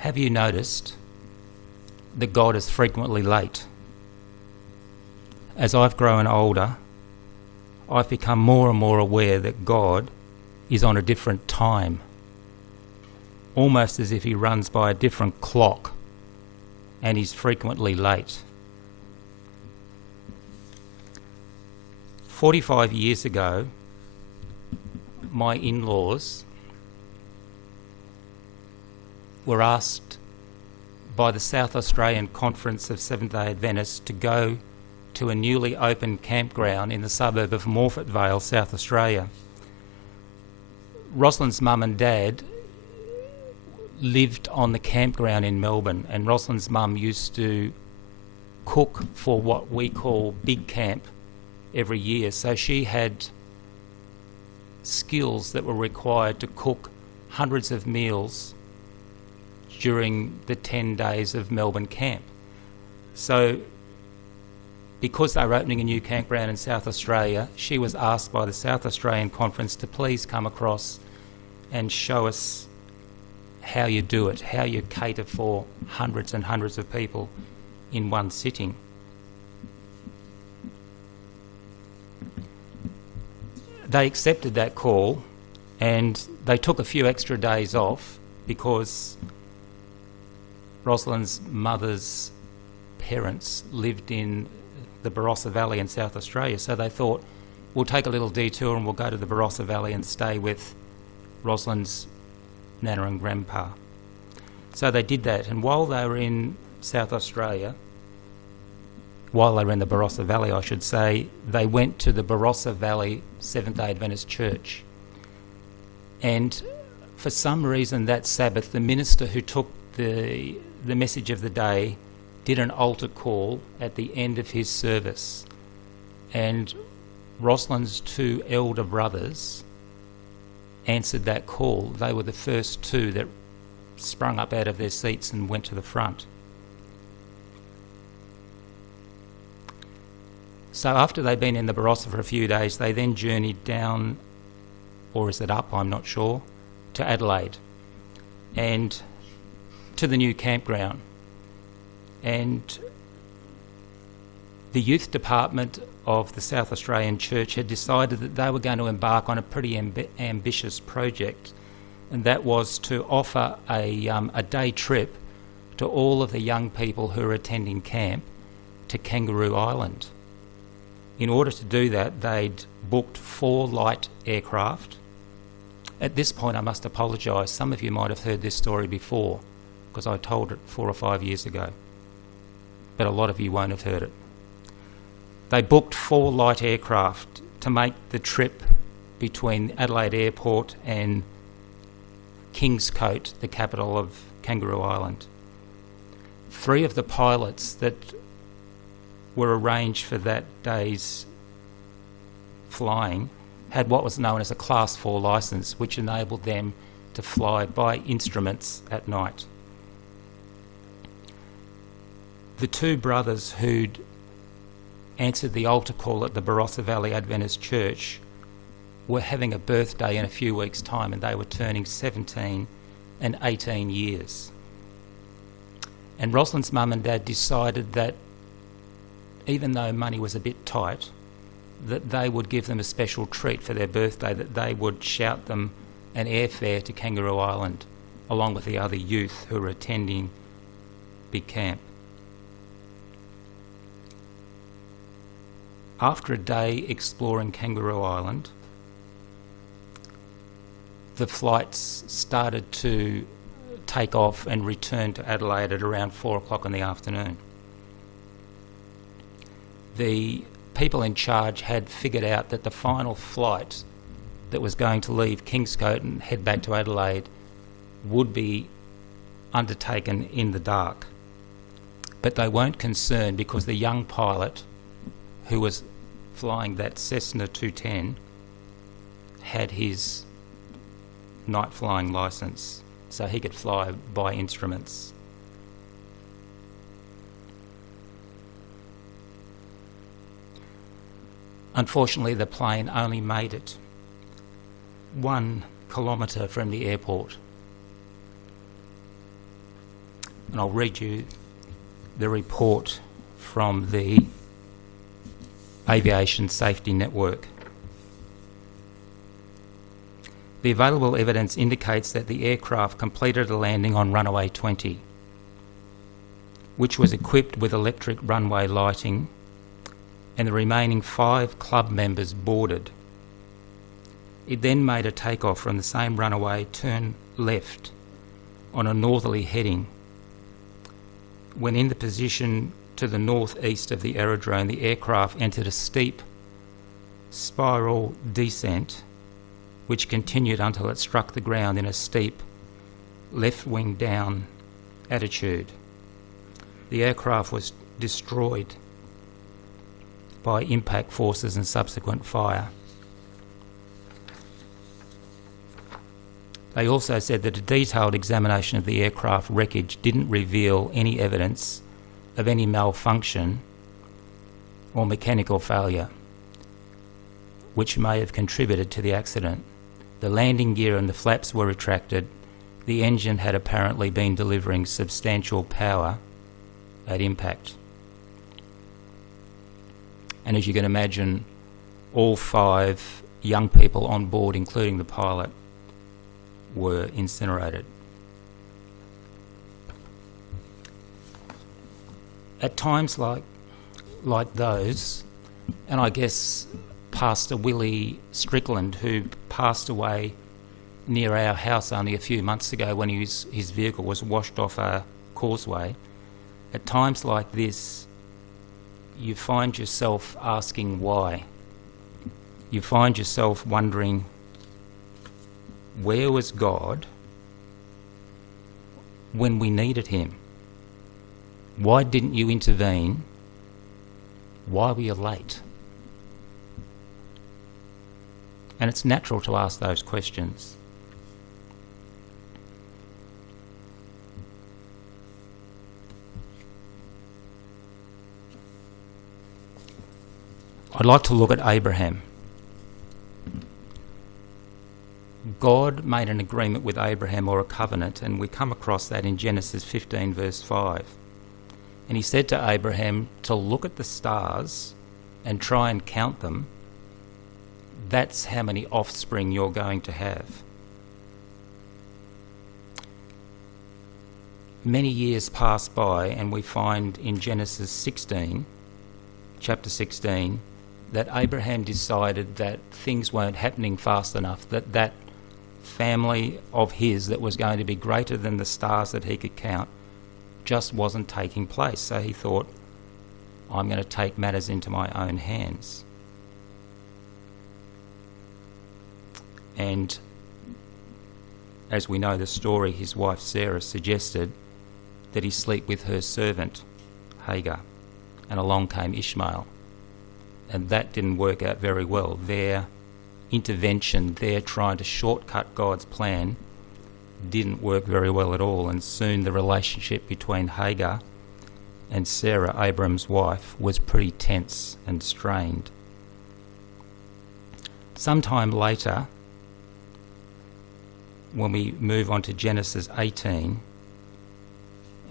Have you noticed that God is frequently late? As I've grown older, I've become more and more aware that God is on a different time, almost as if he runs by a different clock, and he's frequently late. 45 years ago, my in-laws were asked by the South Australian Conference of Seventh-day Adventists to go to a newly opened campground in the suburb of Morphett Vale, South Australia. Rosalind's mum and dad lived on the campground in Melbourne, and Rosalind's mum used to cook for what we call Big Camp every year. So she had skills that were required to cook hundreds of meals during the 10 days of Melbourne camp. So because they were opening a new campground in South Australia, she was asked by the South Australian Conference to please come across and show us how you do it, how you cater for hundreds and hundreds of people in one sitting. They accepted that call, and they took a few extra days off because Rosalind's mother's parents lived in the Barossa Valley in South Australia, so they thought, we'll take a little detour and we'll go to the Barossa Valley and stay with Rosalind's Nana and Grandpa. So they did that, and while they were in South Australia, while they were in the Barossa Valley, I should say, they went to the Barossa Valley Seventh-day Adventist Church. And for some reason that Sabbath, the minister who took the message of the day did an altar call at the end of his service. And Rosalind's two elder brothers answered that call. They were the first two that sprung up out of their seats and went to the front. So after they'd been in the Barossa for a few days, they then journeyed down, or is it up, I'm not sure, to Adelaide and to the new campground. And the youth department of the South Australian Church had decided that they were going to embark on a pretty ambitious project, and that was to offer a day trip to all of the young people who are attending camp to Kangaroo Island. In order to do that, they'd booked 4 light aircraft. At this point, I must apologise. Some of you might have heard this story before, because I told it 4 or 5 years ago, but a lot of you won't have heard it. They booked 4 light aircraft to make the trip between Adelaide Airport and Kingscote, the capital of Kangaroo Island. 3 of the pilots that were arranged for that day's flying had what was known as a Class 4 licence, which enabled them to fly by instruments at night. The 2 brothers who'd answered the altar call at the Barossa Valley Adventist Church were having a birthday in a few weeks' time, and they were turning 17 and 18 years. And Rosalind's mum and dad decided that even though money was a bit tight, that they would give them a special treat for their birthday, that they would shout them an airfare to Kangaroo Island, along with the other youth who were attending Big Camp. After a day exploring Kangaroo Island, the flights started to take off and return to Adelaide at around 4 o'clock in the afternoon. The people in charge had figured out that the final flight that was going to leave Kingscote and head back to Adelaide would be undertaken in the dark. But they weren't concerned because the young pilot who was flying that Cessna 210 had his night flying licence, so he could fly by instruments. Unfortunately, the plane only made it 1 kilometre from the airport. and I'll read you the report from the Aviation Safety Network. The available evidence indicates that the aircraft completed a landing on runway 20, which was equipped with electric runway lighting, and the remaining 5 club members boarded. It then made a takeoff from the same runway, turned left on a northerly heading. When in the position to the northeast of the aerodrome, the aircraft entered a steep spiral descent, which continued until it struck the ground in a steep left wing down attitude. The aircraft was destroyed by impact forces and subsequent fire. They also said that a detailed examination of the aircraft wreckage didn't reveal any evidence of any malfunction or mechanical failure, which may have contributed to the accident. The landing gear and the flaps were retracted. The engine had apparently been delivering substantial power at impact. And as you can imagine, all 5 young people on board, including the pilot, were incinerated. At times like those, and I guess Pastor Willie Strickland, who passed away near our house only a few months ago when his vehicle was washed off a causeway, at times like this, you find yourself asking why. You find yourself wondering, where was God when we needed him? Why didn't you intervene? Why were you late? And it's natural to ask those questions. I'd like to look at Abraham. God made an agreement with Abraham, or a covenant, and we come across that in Genesis 15 verse 5. And he said to Abraham to look at the stars and try and count them. That's how many offspring you're going to have. Many years pass by, and we find in Genesis 16, chapter 16, that Abraham decided that things weren't happening fast enough, that family of his that was going to be greater than the stars that he could count just wasn't taking place. So he thought, I'm going to take matters into my own hands. And as we know the story, his wife Sarah suggested that he sleep with her servant Hagar, and along came Ishmael. And that didn't work out very well. Their intervention, their trying to shortcut God's plan, didn't work very well at all. And soon the relationship between Hagar and Sarah, Abram's wife, was pretty tense and strained. Sometime later, when we move on to Genesis 18,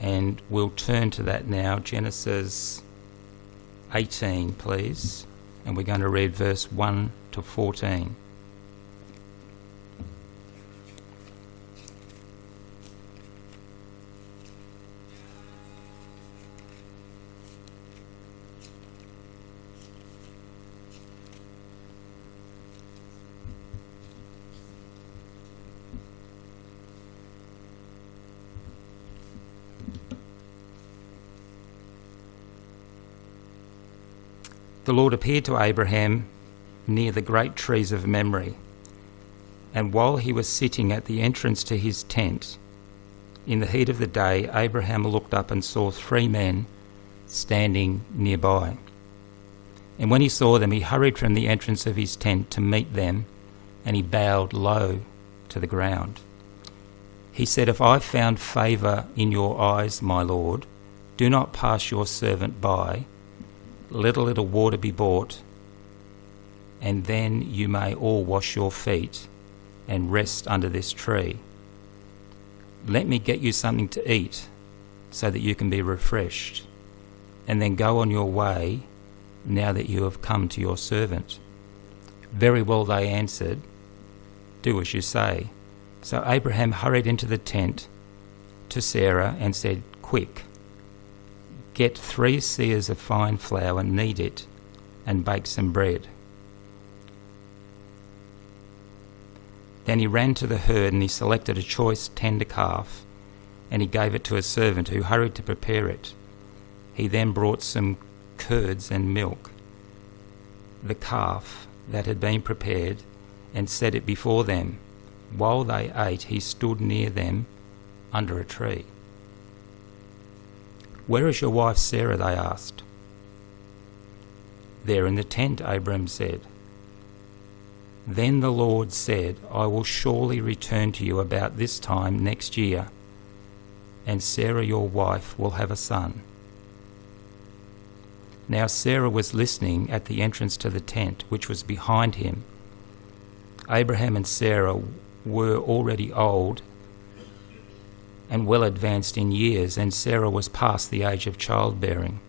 and we'll turn to that now, Genesis 18, please, and we're going to read verse 1 to 14. The Lord appeared to Abraham near the great trees of Mamre, and while he was sitting at the entrance to his tent, in the heat of the day, Abraham looked up and saw 3 men standing nearby. And when he saw them, he hurried from the entrance of his tent to meet them, and he bowed low to the ground. He said, "If I've found favour in your eyes, my Lord, do not pass your servant by. Let a little water be brought, and then you may all wash your feet and rest under this tree. Let me get you something to eat, so that you can be refreshed, and then go on your way now that you have come to your servant." "Very well," they answered, "do as you say." So Abraham hurried into the tent to Sarah and said, "Quick, get 3 seahs of fine flour, knead it, and bake some bread." Then he ran to the herd and he selected a choice tender calf, and he gave it to a servant who hurried to prepare it. He then brought some curds and milk, the calf that had been prepared, and set it before them. While they ate, he stood near them under a tree. "Where is your wife Sarah?" they asked. "There in the tent," Abram said. Then the Lord said, "I will surely return to you about this time next year, and Sarah your wife will have a son." Now Sarah was listening at the entrance to the tent, which was behind him. Abraham and Sarah were already old and well advanced in years, and Sarah was past the age of childbearing.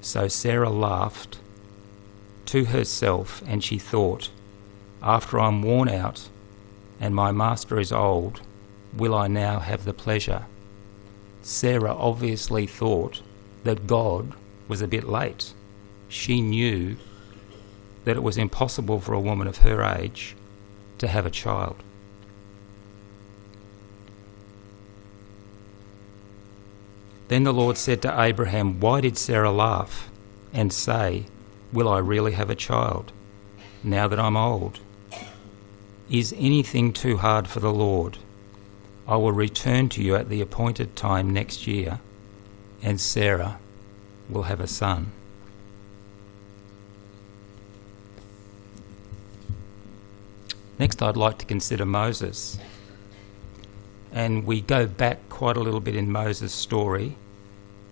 So Sarah laughed to herself, and she thought, "After I'm worn out and my master is old, will I now have the pleasure?" Sarah obviously thought that God was a bit late. She knew that it was impossible for a woman of her age to have a child. Then the Lord said to Abraham, "Why did Sarah laugh and say, 'Will I really have a child now that I'm old?' Is anything too hard for the Lord? I will return to you at the appointed time next year, and Sarah will have a son." Next, I'd like to consider Moses. And we go back quite a little bit in Moses' story.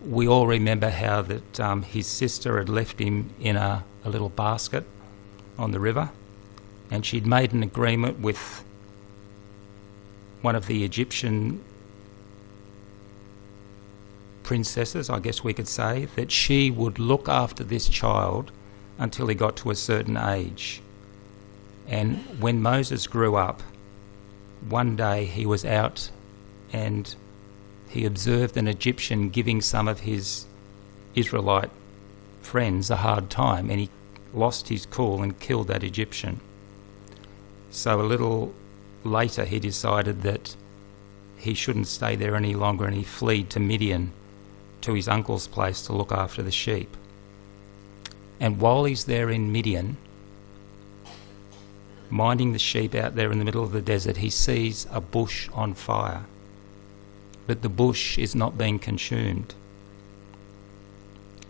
We all remember how that his sister had left him in a little basket on the river, and she'd made an agreement with one of the Egyptian princesses, I guess we could say, that she would look after this child until he got to a certain age. And when Moses grew up, one day he was out and he observed an Egyptian giving some of his Israelite friends a hard time, and he lost his cool and killed that Egyptian. So a little later he decided that he shouldn't stay there any longer, and he fled to Midian, to his uncle's place to look after the sheep. And while he's there in Midian, minding the sheep out there in the middle of the desert, he sees a bush on fire, but the bush is not being consumed.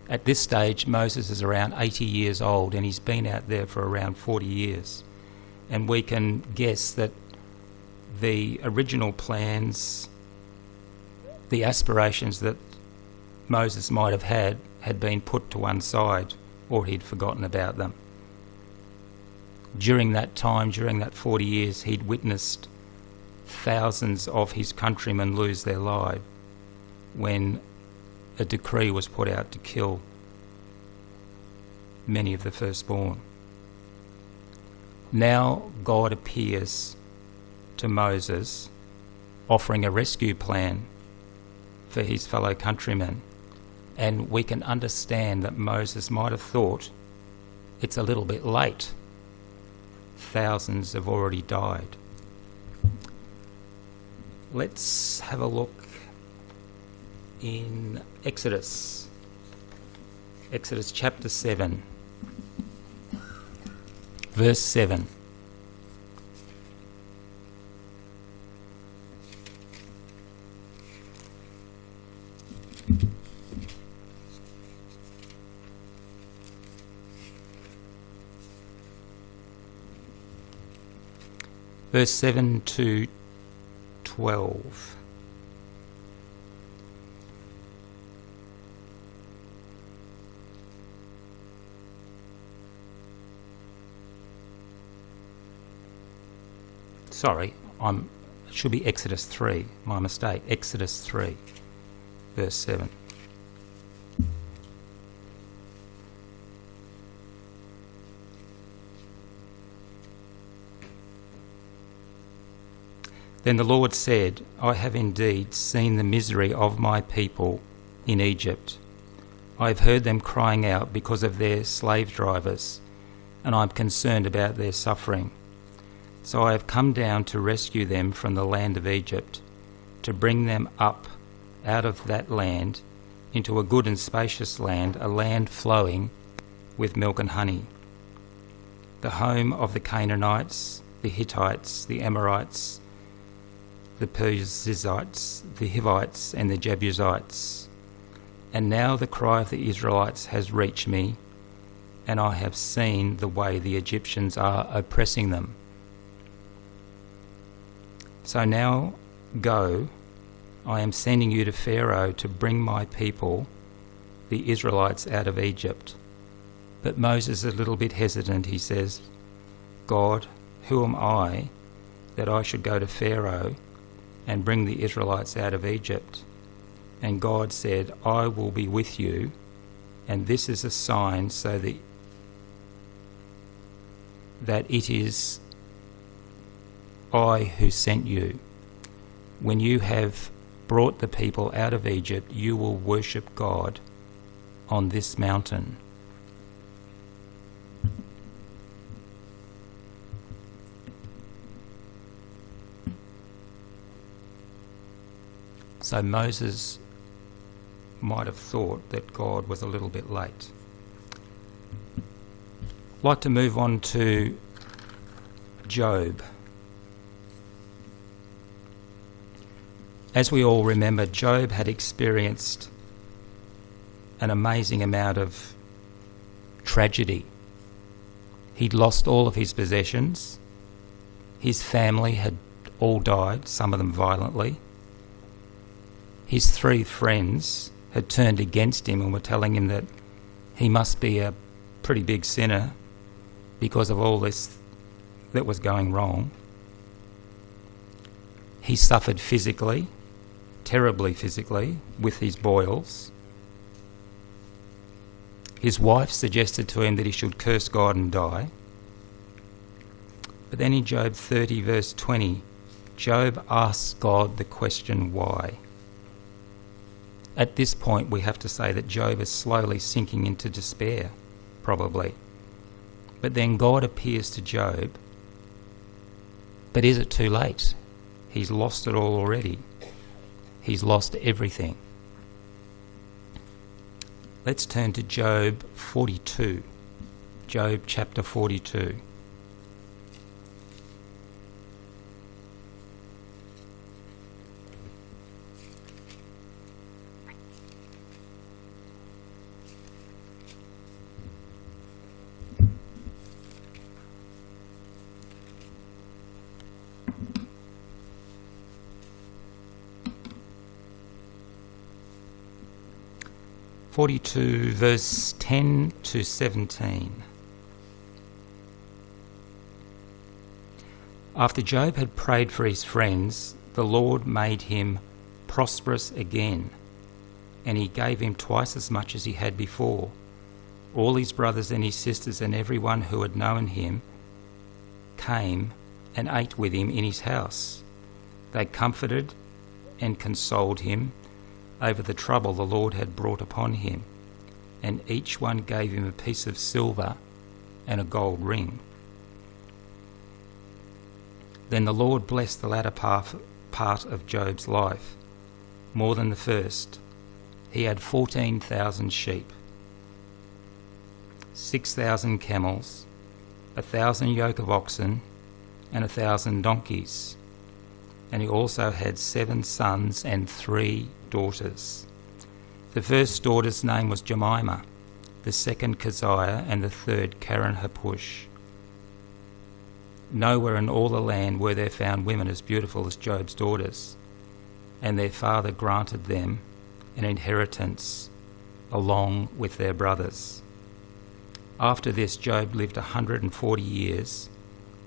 At this stage, Moses is around 80 years old, and he's been out there for around 40 years. And we can guess that the original plans, the aspirations that Moses might have had been put to one side, or he'd forgotten about them. During that time, during that 40 years, he'd witnessed thousands of his countrymen lose their lives when a decree was put out to kill many of the firstborn. Now God appears to Moses, offering a rescue plan for his fellow countrymen, and we can understand that Moses might have thought, it's a little bit late. Thousands have already died. Let's have a look in Exodus chapter 7, verse 7. Verse 7 to 12. Sorry, it should be Exodus 3, my mistake, Exodus 3, verse 7. Then the Lord said, I have indeed seen the misery of my people in Egypt. I have heard them crying out because of their slave drivers, and I am concerned about their suffering. So I have come down to rescue them from the land of Egypt, to bring them up out of that land into a good and spacious land, a land flowing with milk and honey, the home of the Canaanites, the Hittites, the Amorites, the Perizzites, the Hivites, and the Jebusites. And now the cry of the Israelites has reached me, and I have seen the way the Egyptians are oppressing them. So now go, I am sending you to Pharaoh to bring my people, the Israelites, out of Egypt. But Moses is a little bit hesitant. He says, God, who am I that I should go to Pharaoh and bring the Israelites out of Egypt? And God said, I will be with you, and this is a sign so that it is I who sent you. When you have brought the people out of Egypt, you will worship God on this mountain. So Moses might have thought that God was a little bit late. I'd like to move on to Job. As we all remember, Job had experienced an amazing amount of tragedy. He'd lost all of his possessions. His family had all died, some of them violently. His 3 friends had turned against him and were telling him that he must be a pretty big sinner because of all this that was going wrong. He suffered physically, terribly physically, with his boils. His wife suggested to him that he should curse God and die. But then in Job 30 verse 20, Job asks God the question, why? At this point, we have to say that Job is slowly sinking into despair, probably. But then God appears to Job. But is it too late? He's lost it all already. He's lost everything. Let's turn to Job 42. Job chapter 42. Verse 10 to 17. After Job had prayed for his friends, the Lord made him prosperous again, and he gave him twice as much as he had before. All his brothers and his sisters and everyone who had known him came and ate with him in his house. They comforted and consoled him over the trouble the Lord had brought upon him, and each one gave him a piece of silver and a gold ring. Then the Lord blessed the latter part of Job's life, more than the first. He had 14,000 sheep, 6,000 camels, 1,000 yoke of oxen, and 1,000 donkeys. And he also had 7 sons and 3 daughters. The first daughter's name was Jemimah, the second Keziah, and the third Karen-Happuch. Nowhere in all the land were there found women as beautiful as Job's daughters, and their father granted them an inheritance along with their brothers. After this, Job lived 140 years.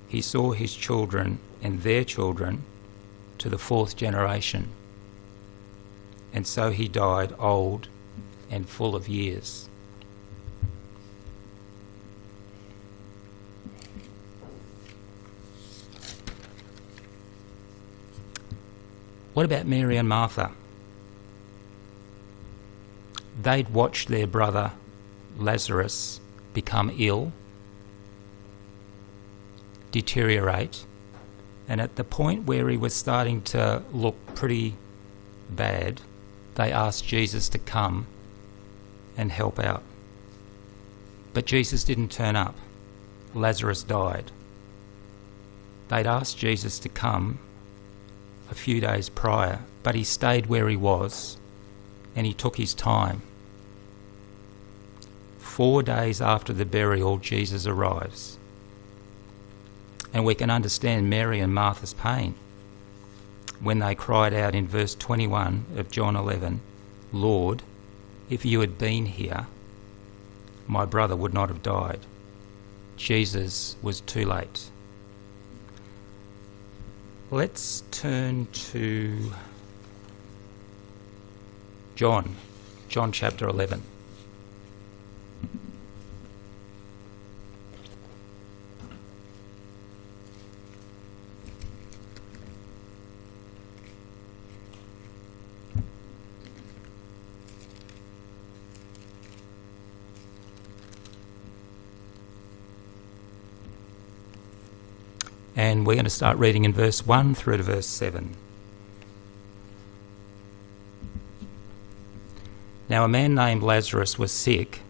He saw his children and their children to the 4th generation. and so he died old and full of years. What about Mary and Martha? They'd watched their brother Lazarus become ill, deteriorate, and at the point where he was starting to look pretty bad, they asked Jesus to come and help out. But Jesus didn't turn up. Lazarus died. They'd asked Jesus to come a few days prior, but he stayed where he was and he took his time. 4 days after the burial, Jesus arrives. And we can understand Mary and Martha's pain when they cried out in verse 21 of John 11, "Lord, if you had been here, my brother would not have died." Jesus was too late. Let's turn to John chapter 11. And we're going to start reading in verse 1 through to verse 7. Now a man named Lazarus was sick.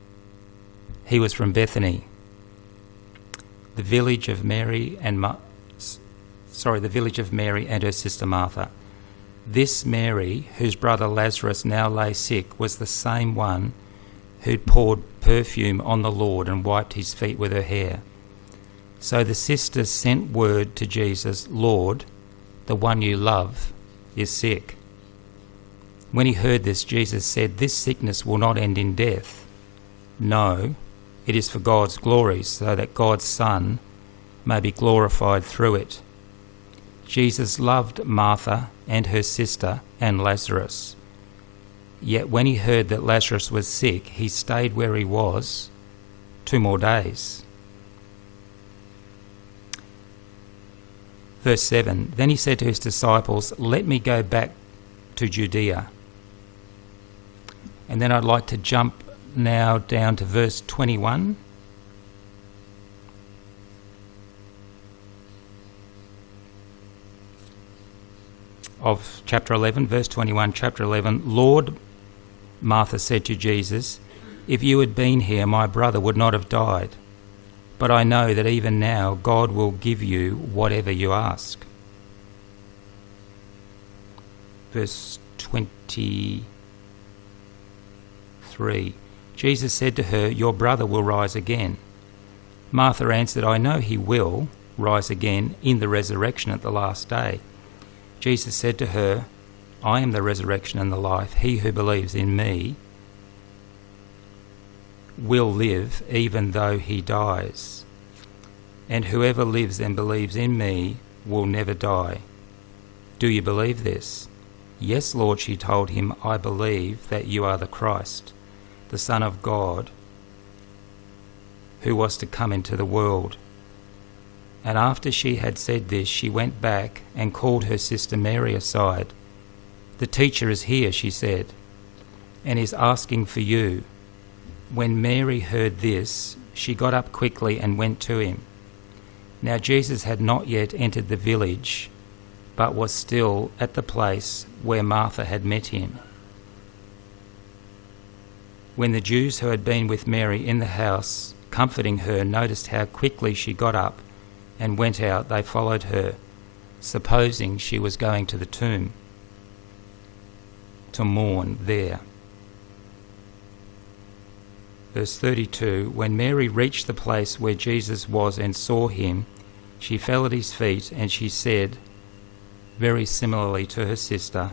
He was from Bethany, the village of Mary and her sister Martha. This Mary, whose brother Lazarus now lay sick, was the same one who'd poured perfume on the Lord and wiped his feet with her hair. So the sisters sent word to Jesus, "Lord, the one you love is sick." When he heard this, Jesus said, "This sickness will not end in death. No, it is for God's glory, so that God's Son may be glorified through it." Jesus loved Martha and her sister and Lazarus. Yet when he heard that Lazarus was sick, he stayed where he was 2 more days. Verse 7, then he said to his disciples, "Let me go back to Judea." And then I'd like to jump now down to verse 21. Of chapter 11, verse 21, chapter 11. "Lord," Martha said to Jesus, "if you had been here, my brother would not have died. But I know that even now God will give you whatever you ask." Verse 23. Jesus said to her, "Your brother will rise again." Martha answered, "I know he will rise again in the resurrection at the last day." Jesus said to her, "I am the resurrection and the life. He who believes in me will live even though he dies. And whoever lives and believes in me will never die. Do you believe this?" "Yes, Lord," she told him, "I believe that you are the Christ, the Son of God, who was to come into the world." And after she had said this, she went back and called her sister Mary aside. "The teacher is here," she said, "and is asking for you." When Mary heard this, she got up quickly and went to him. Now Jesus had not yet entered the village, but was still at the place where Martha had met him. When the Jews who had been with Mary in the house, comforting her, noticed how quickly she got up and went out, they followed her, supposing she was going to the tomb to mourn there. Verse 32, when Mary reached the place where Jesus was and saw him, she fell at his feet and she said, very similarly to her sister,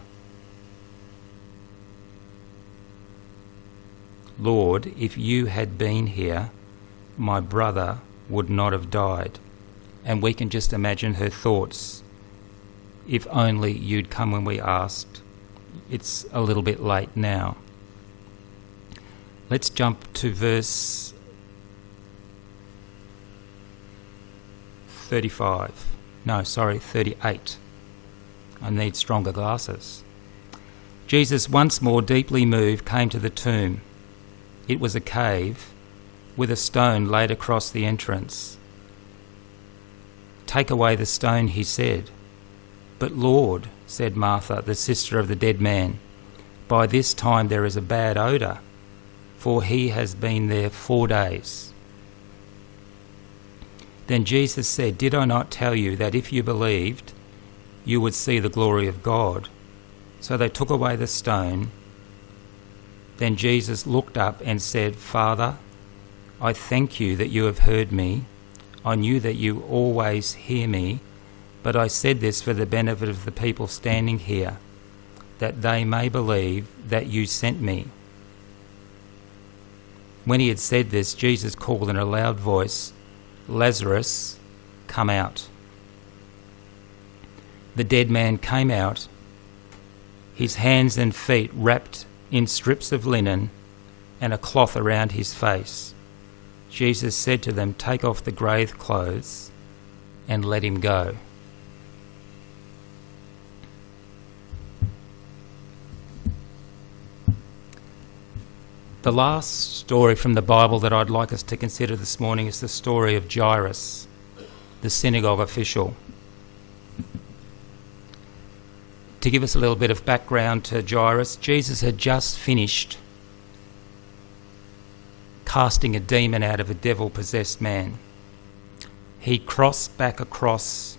"Lord, if you had been here, my brother would not have died." And we can just imagine her thoughts. If only you'd come when we asked, it's a little bit late now. Let's jump to verse 38. I need stronger glasses. Jesus, once more deeply moved, came to the tomb. It was a cave with a stone laid across the entrance. "Take away the stone," he said. "But Lord," said Martha, the sister of the dead man, "by this time there is a bad odour, for he has been there 4 days." Then Jesus said, "Did I not tell you that if you believed, you would see the glory of God?" So they took away the stone. Then Jesus looked up and said, "Father, I thank you that you have heard me. I knew that you always hear me, but I said this for the benefit of the people standing here, that they may believe that you sent me." When he had said this, Jesus called in a loud voice, "Lazarus, come out." The dead man came out, his hands and feet wrapped in strips of linen and a cloth around his face. Jesus said to them, "Take off the grave clothes and let him go." The last story from the Bible that I'd like us to consider this morning is the story of Jairus, the synagogue official. To give us a little bit of background to Jairus, Jesus had just finished casting a demon out of a devil-possessed man. He crossed back across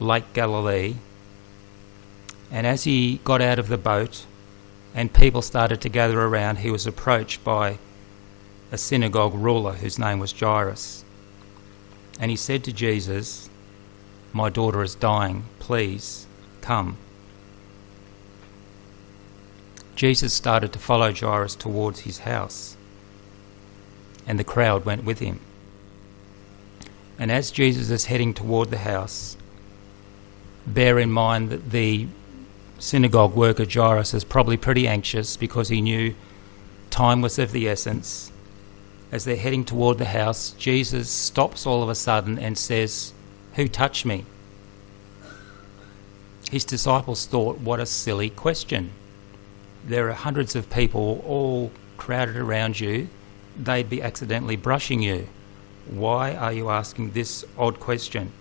Lake Galilee, and as he got out of the boat and people started to gather around, he was approached by a synagogue ruler whose name was Jairus. And he said to Jesus, "My daughter is dying, please come." Jesus started to follow Jairus towards his house, and the crowd went with him. And as Jesus is heading toward the house, bear in mind that the synagogue worker Jairus is probably pretty anxious because he knew time was of the essence. As they're heading toward the house, Jesus stops all of a sudden and says, "Who touched me?" His disciples thought, what a silly question. There are hundreds of people all crowded around you. They'd be accidentally brushing you. Why are you asking this odd question?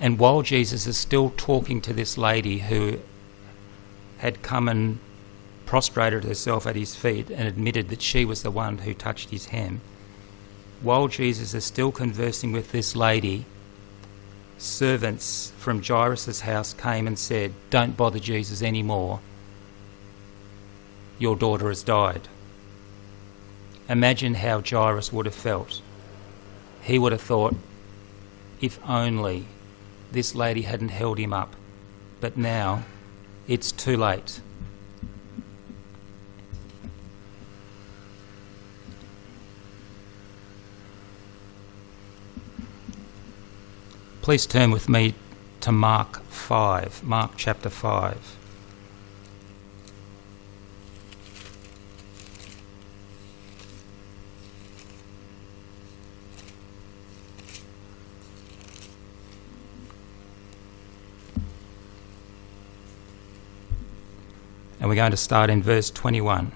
And while Jesus is still talking to this lady who had come and prostrated herself at his feet and admitted that she was the one who touched his hem, while Jesus is still conversing with this lady, servants from Jairus' house came and said, "Don't bother Jesus anymore. Your daughter has died." Imagine how Jairus would have felt. He would have thought, if only this lady hadn't held him up. But now it's too late. Please turn with me to Mark chapter 5. And we're going to start in verse 21.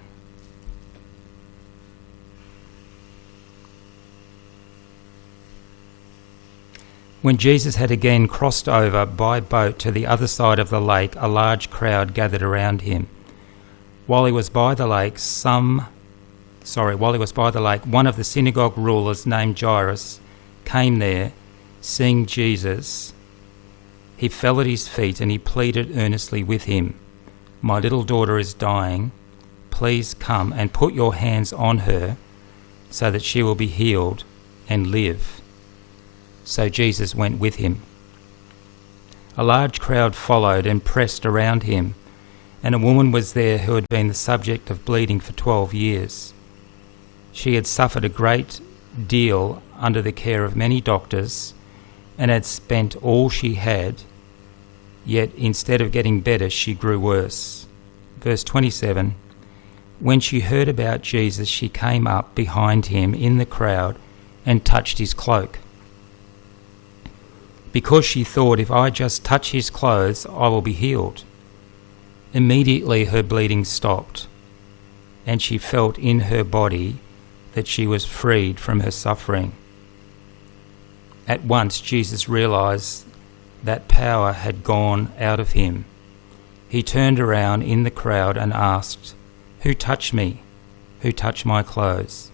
When Jesus had again crossed over by boat to the other side of the lake, a large crowd gathered around him. While he was by the lake, one of the synagogue rulers named Jairus came there. Seeing Jesus, he fell at his feet and he pleaded earnestly with him, "My little daughter is dying. Please come and put your hands on her so that she will be healed and live." So Jesus went with him. A large crowd followed and pressed around him, and a woman was there who had been the subject of bleeding for 12 years. She had suffered a great deal under the care of many doctors and had spent all she had, yet instead of getting better, she grew worse. Verse 27, when she heard about Jesus, she came up behind him in the crowd and touched his cloak, because she thought, if I just touch his clothes, I will be healed. Immediately her bleeding stopped, and she felt in her body that she was freed from her suffering. At once Jesus realized that power had gone out of him. He turned around in the crowd and asked, "Who touched me? Who touched my clothes?"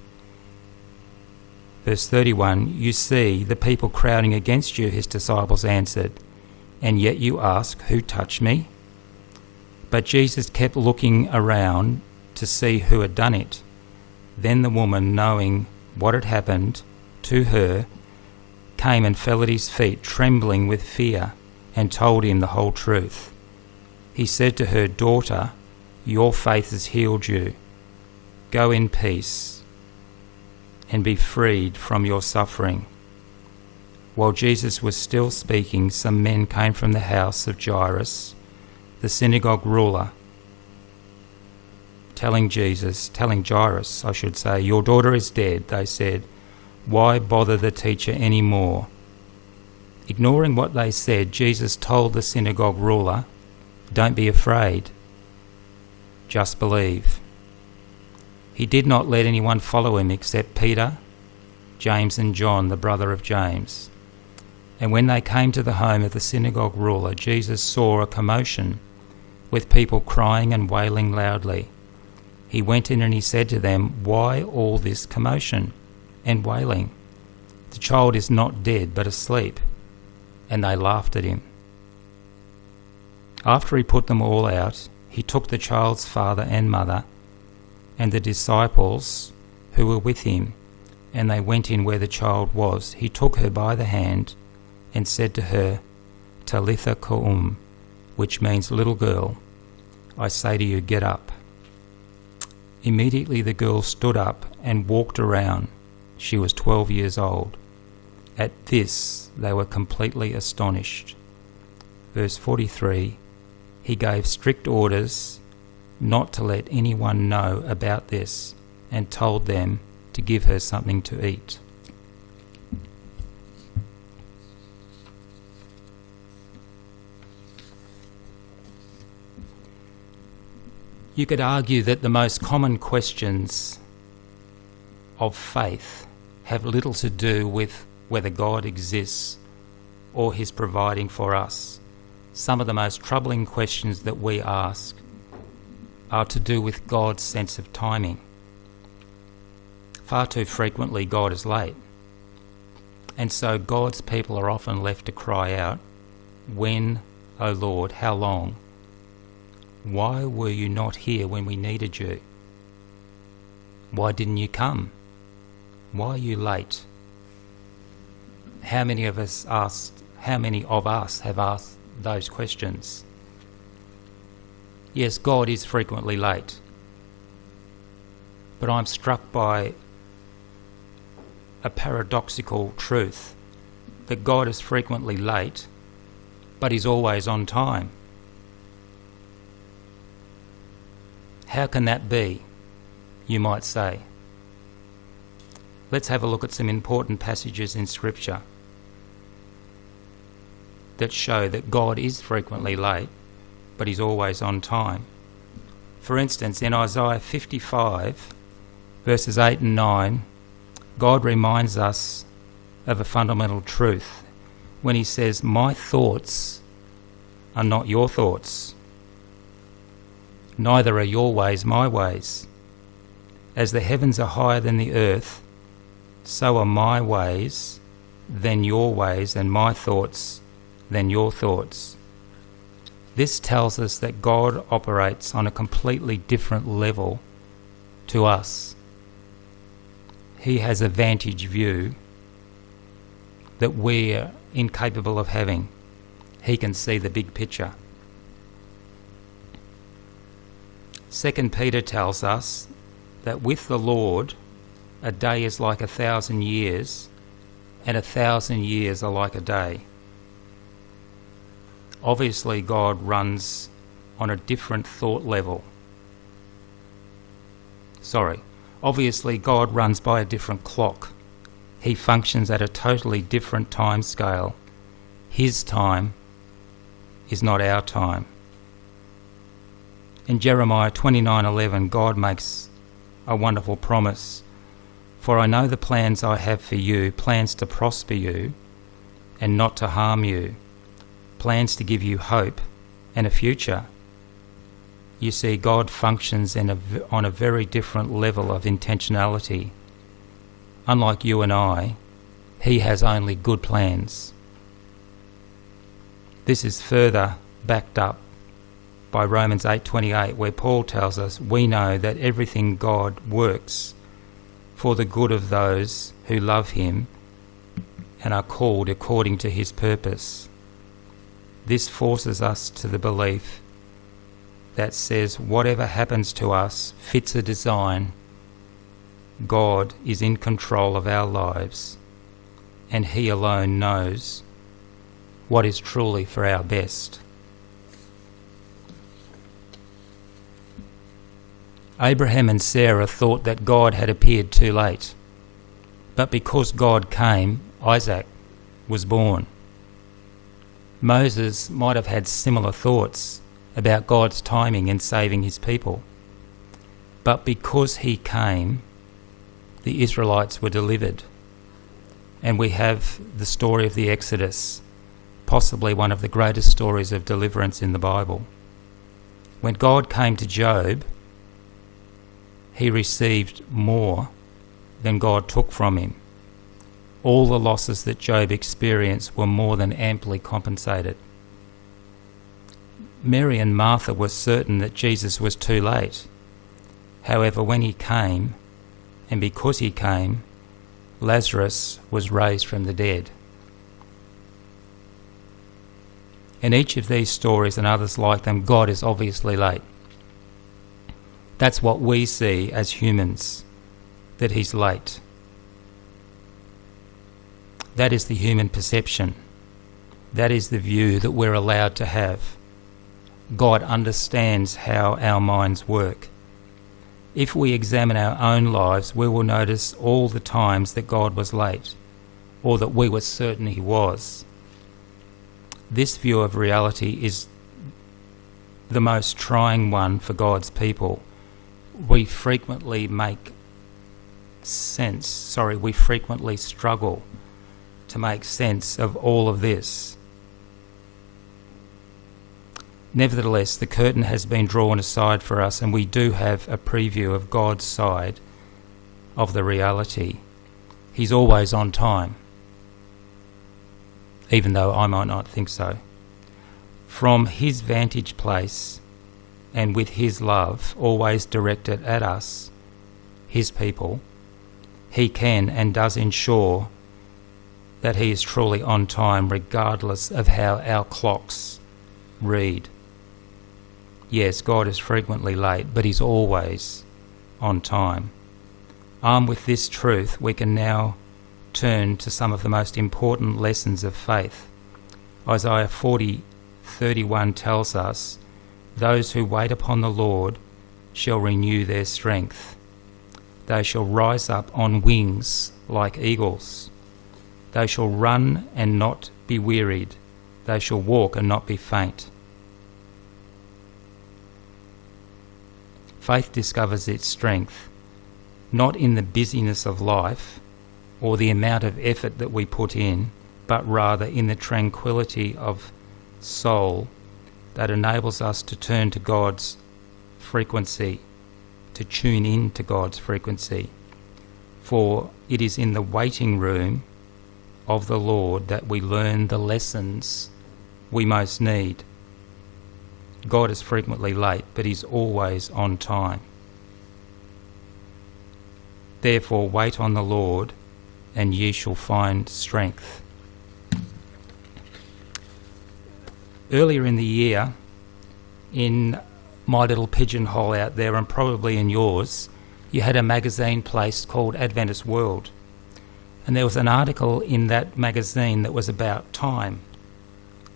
Verse 31, "You see the people crowding against you," his disciples answered, "and yet you ask, 'Who touched me?'" But Jesus kept looking around to see who had done it. Then the woman, knowing what had happened to her, came and fell at his feet, trembling with fear, and told him the whole truth. He said to her, "Daughter, your faith has healed you. Go in peace and be freed from your suffering." While Jesus was still speaking, some men came from the house of Jairus, the synagogue ruler, telling Jairus, "Your daughter is dead." They said, "Why bother the teacher any more?" Ignoring what they said, Jesus told the synagogue ruler, "Don't be afraid, just believe." He did not let anyone follow him except Peter, James and John, the brother of James. And when they came to the home of the synagogue ruler, Jesus saw a commotion with people crying and wailing loudly. He went in and he said to them, "Why all this commotion and wailing? The child is not dead but asleep." And they laughed at him. After he put them all out, he took the child's father and mother and the disciples who were with him, and they went in where the child was. He took her by the hand and said to her, "Talitha koum," which means, "Little girl, I say to you, get up." Immediately the girl stood up and walked around. She was 12 years old. At this they were completely astonished. Verse 43, he gave strict orders not to let anyone know about this, and told them to give her something to eat. You could argue that the most common questions of faith have little to do with whether God exists or his providing for us. Some of the most troubling questions that we ask are to do with God's sense of timing. Far too frequently God is late, and so God's people are often left to cry out, "When, O Lord, how long? Why were you not here when we needed you? Why didn't you come? Why are you late?" How many of us have asked those questions? Yes, God is frequently late, but I'm struck by a paradoxical truth that God is frequently late, but he's always on time. How can that be, you might say? Let's have a look at some important passages in Scripture that show that God is frequently late, but he's always on time. For instance, in Isaiah 55, verses 8 and 9, God reminds us of a fundamental truth when he says, "My thoughts are not your thoughts, neither are your ways my ways. As the heavens are higher than the earth, so are my ways than your ways, and my thoughts than your thoughts." This tells us that God operates on a completely different level to us. He has a vantage view that we're incapable of having. He can see the big picture. 2 Peter tells us that with the Lord, a day is like 1,000 years, and 1,000 years are like a day. Obviously, God runs on a different thought level. Obviously, God runs by a different clock. He functions at a totally different time scale. His time is not our time. In Jeremiah 29:11, God makes a wonderful promise. For I know the plans I have for you, plans to prosper you and not to harm you, plans to give you hope and a future. You see, God functions on a very different level of intentionality. Unlike you and I, he has only good plans. This is further backed up by Romans 8:28, where Paul tells us, we know that everything God works for the good of those who love him and are called according to his purpose. This forces us to the belief that says whatever happens to us fits a design. God is in control of our lives, and he alone knows what is truly for our best. Abraham and Sarah thought that God had appeared too late, but because God came, Isaac was born. Moses might have had similar thoughts about God's timing in saving his people, but because he came, the Israelites were delivered, and we have the story of the Exodus, possibly one of the greatest stories of deliverance in the Bible. When God came to Job, he received more than God took from him. All the losses that Job experienced were more than amply compensated. Mary and Martha were certain that Jesus was too late. However, when he came, and because he came, Lazarus was raised from the dead. In each of these stories and others like them, God is obviously late. That's what we see as humans, that he's late. That is the human perception. That is the view that we're allowed to have. God understands how our minds work. If we examine our own lives, we will notice all the times that God was late, or that we were certain he was. This view of reality is the most trying one for God's people. We frequently struggle to make sense of all of this. Nevertheless, the curtain has been drawn aside for us, and we do have a preview of God's side of the reality. He's always on time, even though I might not think so. From his vantage place, and with his love always directed at us, his people, he can and does ensure that he is truly on time, regardless of how our clocks read. Yes, God is frequently late, but he's always on time. Armed with this truth, we can now turn to some of the most important lessons of faith. Isaiah 40:31 tells us, those who wait upon the Lord shall renew their strength. They shall rise up on wings like eagles. They shall run and not be wearied. They shall walk and not be faint. Faith discovers its strength not in the busyness of life or the amount of effort that we put in, but rather in the tranquility of soul that enables us to turn to God's frequency, to tune in to God's frequency. For it is in the waiting room of the Lord that we learn the lessons we most need. God is frequently late, but he's always on time. Therefore, wait on the Lord, and ye shall find strength. Earlier in the year, in my little pigeonhole out there, and probably in yours, you had a magazine placed called Adventist World. And there was an article in that magazine that was about time.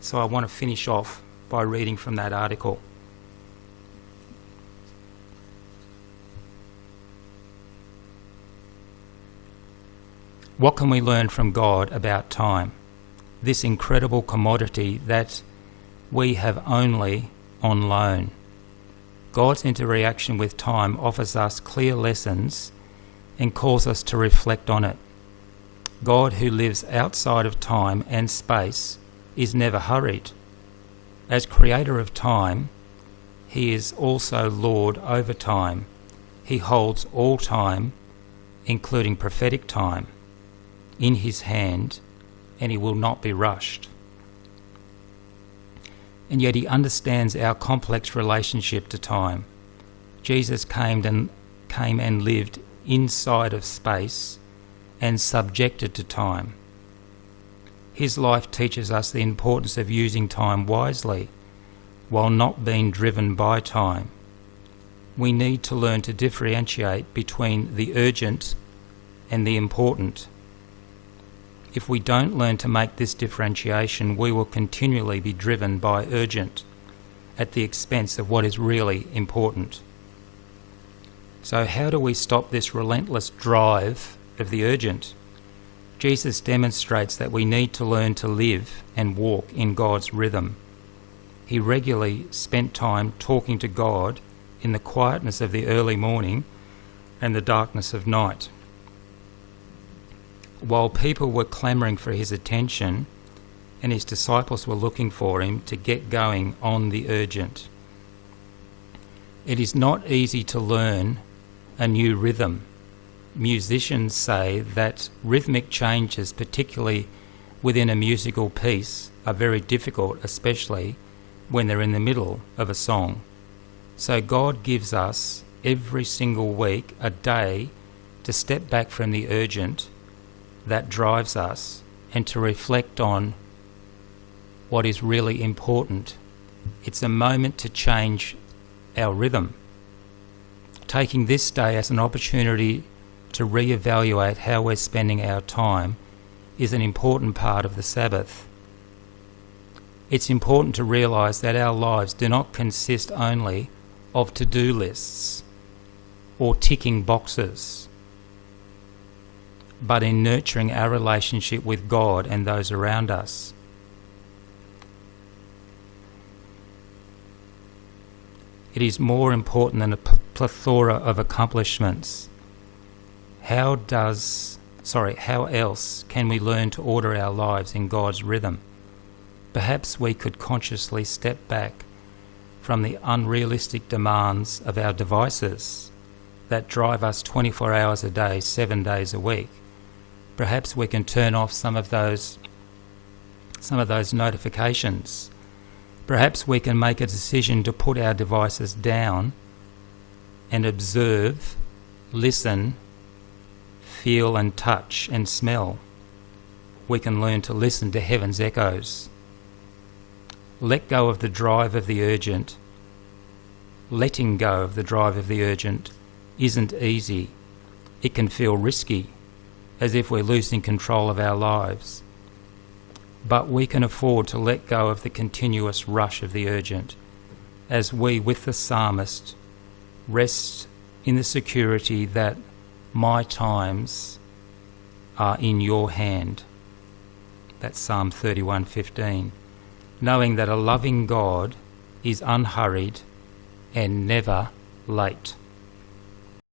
So I want to finish off by reading from that article. What can we learn from God about time? This incredible commodity that we have only on loan. God's interaction with time offers us clear lessons and calls us to reflect on it. God, who lives outside of time and space, is never hurried. As creator of time, he is also Lord over time. He holds all time, including prophetic time, in his hand, and he will not be rushed. And yet he understands our complex relationship to time. Jesus came and lived inside of space and subjected to time. His life teaches us the importance of using time wisely while not being driven by time. We need to learn to differentiate between the urgent and the important. If we don't learn to make this differentiation, we will continually be driven by urgent at the expense of what is really important. So how do we stop this relentless drive of the urgent? Jesus demonstrates that we need to learn to live and walk in God's rhythm. He regularly spent time talking to God in the quietness of the early morning and the darkness of night. While people were clamouring for his attention and his disciples were looking for him to get going on the urgent. It is not easy to learn a new rhythm. Musicians say that rhythmic changes, particularly within a musical piece, are very difficult, especially when they're in the middle of a song. So God gives us every single week a day to step back from the urgent that drives us and to reflect on what is really important. It's a moment to change our rhythm. Taking this day as an opportunity to reevaluate how we're spending our time is an important part of the Sabbath. It's important to realise that our lives do not consist only of to-do lists or ticking boxes, but in nurturing our relationship with God and those around us. It is more important than a plethora of accomplishments. How else can we learn to order our lives in God's rhythm? Perhaps we could consciously step back from the unrealistic demands of our devices that drive us 24 hours a day, 7 days a week. Perhaps we can turn off some of those notifications. Perhaps we can make a decision to put our devices down and observe, listen, feel and touch and smell. We can learn to listen to heaven's echoes. Let go of the drive of the urgent. Letting go of the drive of the urgent isn't easy. It can feel risky, as if we're losing control of our lives. But we can afford to let go of the continuous rush of the urgent, as we, with the psalmist, rest in the security that my times are in your hand. That's Psalm 31:15. Knowing that a loving God is unhurried and never late.